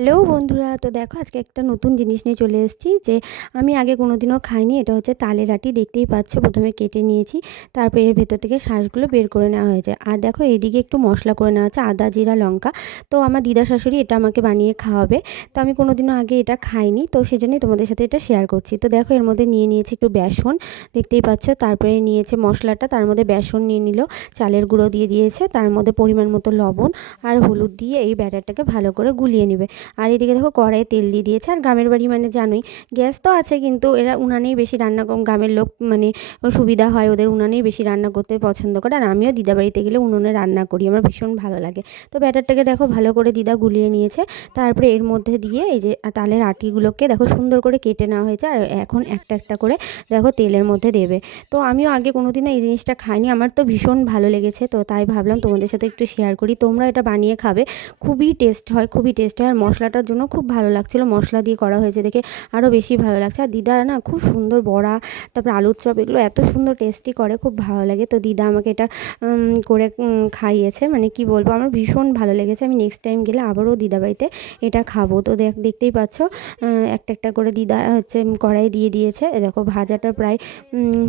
Hello বন্ধুরা, তো দেখো আজকে একটা নতুন জিনিস নিয়ে চলে এসেছি যে আমি আগে কোনোদিনও খাইনি। এটা হচ্ছে তালের আটি, দেখতেই পাচ্ছ। প্রথমে কেটে নিয়েছি, তারপরে এর ভেতর থেকে শাঁসগুলো বের করে নেওয়া হয়েছে। আর দেখো এইদিকে একটু মশলা করে নেওয়া আছে, আদা জিরা লঙ্কা। তো আমার দিদা শাশুড়ি এটা আমাকে বানিয়ে খাওয়াবে। তো আমি কোনোদিনও আগে এটা খাইনি, তো সেজন্যই তোমাদের সাথে এটা শেয়ার করছি। তো দেখো এর মধ্যে নিয়ে নিয়েছি একটু বেসন, দেখতেই পাচ্ছ। তারপরে নিয়েছে মশলাটা, তার মধ্যে বেসন নিয়ে নিল, চালের গুঁড়ো দিয়ে দিয়েছে, তার মধ্যে পরিমাণ মতো লবণ আর হলুদ দিয়ে এই ব্যাটারটাকে ভালো করে গুলিয়ে নেবে। আর এদিকে দেখো কড়াইয়ে তেল দিয়ে দিয়েছে। আর গ্রামের বাড়ি মানে জানোই, গ্যাস তো আছে, কিন্তু এরা উনানেই বেশি রান্না, গ্রামের লোক মানে সুবিধা হয় ওদের, উনানেই বেশি রান্না করতে পছন্দ করে। আর আমিও দিদা বাড়িতে গেলে উনুনে রান্না করি, আমার ভীষণ ভালো লাগে। তো ব্যাটারটাকে দেখো ভালো করে দিদা গুলিয়ে নিয়েছে। তারপরে এর মধ্যে দিয়ে এই যে তালের আটিগুলোকে দেখো সুন্দর করে কেটে নেওয়া হয়েছে। আর এখন একটা একটা করে দেখো তেলের মধ্যে দেবে। তো আমিও আগে কোনোদিনও এই জিনিসটা খাইনি, আমার তো ভীষণ ভালো লেগেছে। তো তাই ভাবলাম তোমাদের সাথে একটু শেয়ার করি, তোমরা এটা বানিয়ে খাবে, খুবই টেস্ট হয়, খুবই টেস্ট হয়। আর মশলাটার জন্য খুব ভালো লাগছিলো, মশলা দিয়ে করা হয়েছে দেখে আরও বেশি ভালো লাগছে। আর দিদা না খুব সুন্দর বড়া, তারপর আলুর চপ, এগুলো এত সুন্দর টেস্টি করে, খুব ভালো লাগে। তো দিদা আমাকে এটা করে খাইয়েছে, মানে কি বলবো, আমার ভীষণ ভালো লেগেছে। আমি নেক্সট টাইম গেলে আবারও দিদা বাড়িতে এটা খাবো। তো দেখতেই পাচ্ছ একটা একটা করে দিদা হচ্ছে কড়াই দিয়ে দিয়েছে। দেখো ভাজাটা প্রায়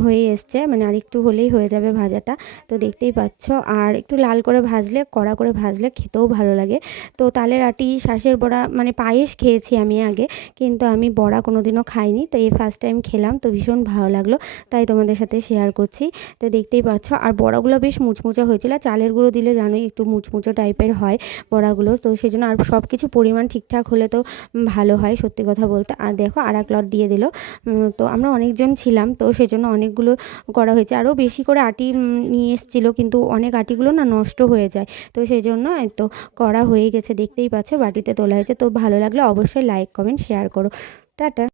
হয়ে এসছে, মানে আরেকটু হলেই হয়ে যাবে ভাজাটা। তো দেখতেই পাচ্ছ, আর একটু লাল করে ভাজলে, কড়া করে ভাজলে খেতেও ভালো লাগে। তো তালের আটি, শাঁসের বড়া, মানে পায়েস খেয়েছি আমি আগে, কিন্তু আমি বড়া কোনোদিনও খাইনি। তো এই ফার্স্ট টাইম খেলাম, তো ভীষণ ভালো লাগলো, তাই তোমাদের সাথে শেয়ার করছি। তো দেখতেই পাচ্ছ, আর বড়াগুলো বেশ মুচমুচে হয়েছিল। চালের গুঁড়ো দিলে জানোই একটু মুচমুচে টাইপের হয় বড়াগুলো, তো সেই জন্য আর সব কিছু পরিমাণ ঠিকঠাক হলে তো ভালো হয়, সত্যি কথা বলতে। আর দেখো আর এক লট দিয়ে দিল। তো আমরা অনেকজন ছিলাম, তো সেজন্য অনেকগুলো করা হয়েছে। আরও বেশি করে আটি নিয়ে এসেছিলো, কিন্তু অনেক আটিগুলো না নষ্ট হয়ে যায়, তো সেই জন্য তো করা হয়ে গেছে, দেখতেই পাচ্ছ বাটিতে তোলা হয়েছে। তো ভালো লাগলে অবশ্যই লাইক কমেন্ট শেয়ার করো। টাটা।